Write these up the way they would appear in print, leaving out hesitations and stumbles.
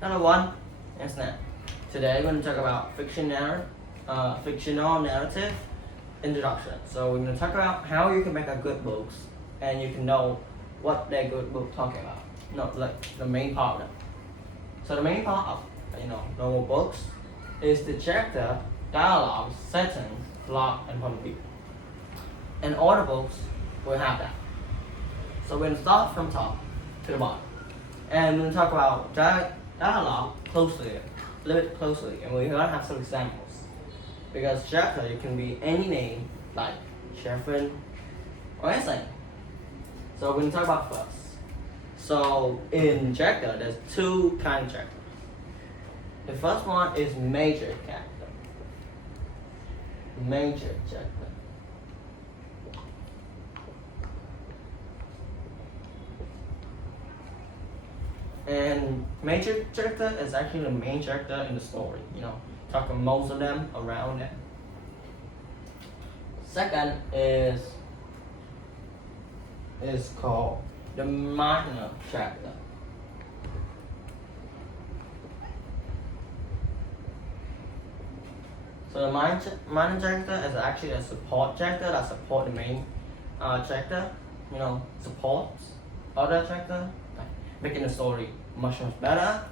Another one is that today we're going to talk about fictional narrative introduction. So we're going to talk about how you can make a good books and you can know what that good book talking about. Not like the main part of it. So the main part of normal books is the chapter, dialogue, setting, plot, and point of view. And all the books will have that. So we're going to start from top to the bottom. And we're going to talk about dialogue closely, a little bit closely, and we're going to have some examples. Because chapter, it can be any name, like Sheriffin or anything. So we're going to talk about first. So in chapter, there's two kinds of chapter. The first one is major chapter. Major chapter. And major character is actually the main character in the story, talking most of them around it. Second is called the minor character. So the minor character is actually a support character that support the main character, supports other character, making the story much better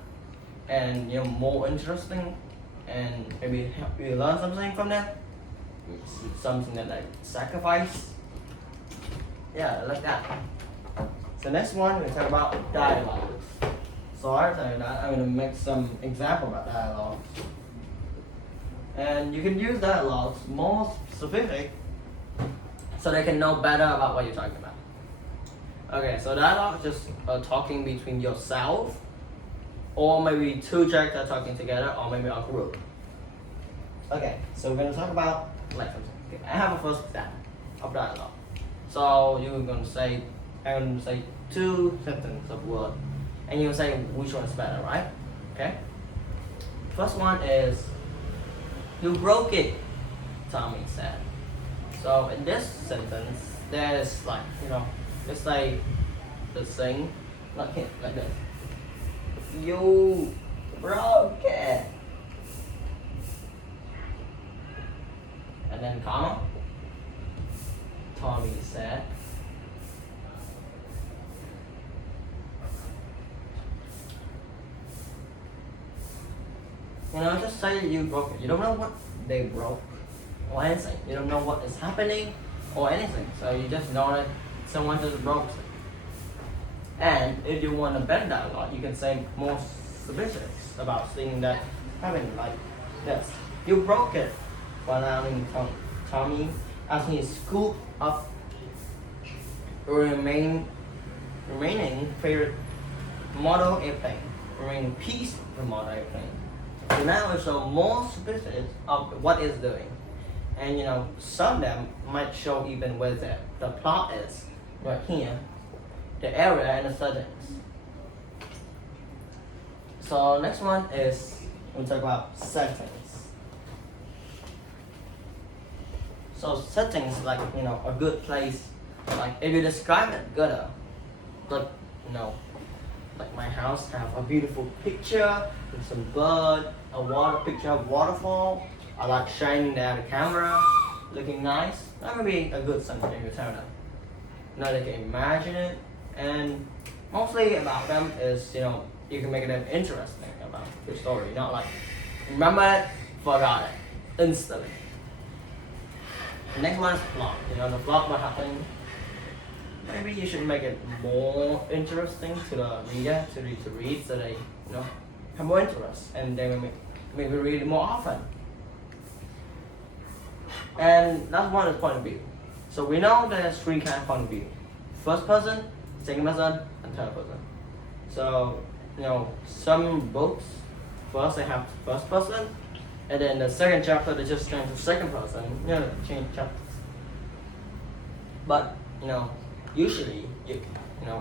and more interesting, and maybe help you learn something from that. Something that like sacrifice. Yeah, like that. So next one we talk about dialogues. So I'll tell you that I'm gonna make some example about dialogues. And you can use dialogues more specific so they can know better about what you're talking about. Okay, so dialogue is just talking between yourself, or maybe two characters talking together, or maybe a group. Okay, so we're gonna talk about like something. Okay, I have a first example of dialogue. So I'm gonna say two sentences of word, and you say which one is better, right? Okay. First one is, "You broke it," Tommy said. So in this sentence, there's it's like the thing, like this. You broke it. And then comma, Tommy said. Just say you broke it. You don't know what they broke or anything. You don't know what is happening or anything. So you just know that someone just broke it. And if you want a better dialogue, you can say more specifics about things that happened, like this. You broke it while allowing Tommy as he scooped up remaining favorite model airplane, remaining piece of the model airplane. So now we show more specifics of what it's doing. And some of them might show even where the plot is, right here, the area and the settings. So next one is we'll talk about settings. So settings like a good place. Like if you describe it good, like like my house have a beautiful picture with some bird, picture of waterfall. I like shining down the camera, looking nice. That would be a good sentence you tell them. Now they can imagine it, and mostly about them is you can make them interesting about the story, not like remember it, forgot it instantly. The next one is plot. The plot what happened. Maybe you should make it more interesting to the reader to read, so they have more interest and they will maybe read it more often. And that's one is point of view. So we know there's three kinds of point of view: first person, second person, and third person. So some books first they have first person, and then the second chapter they just change to second person. Change chapters. But usually you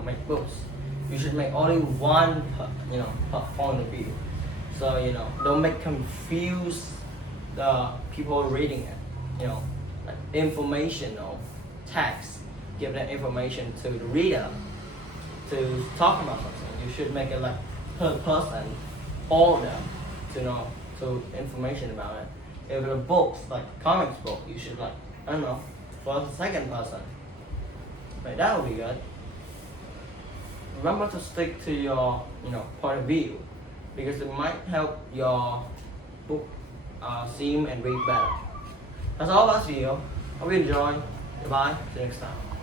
make books, you should make only one point of view. So don't make confuse the people reading it. Like informational text, give that information to the reader to talk about something. You should make it like third person order to know to information about it. If it's a books like comics book, you should like I don't know, for the second person. Like that would be good. Remember to stick to your point of view because it might help your book seem and read better. That's all about this video. Hope you enjoy. Goodbye. See you next time.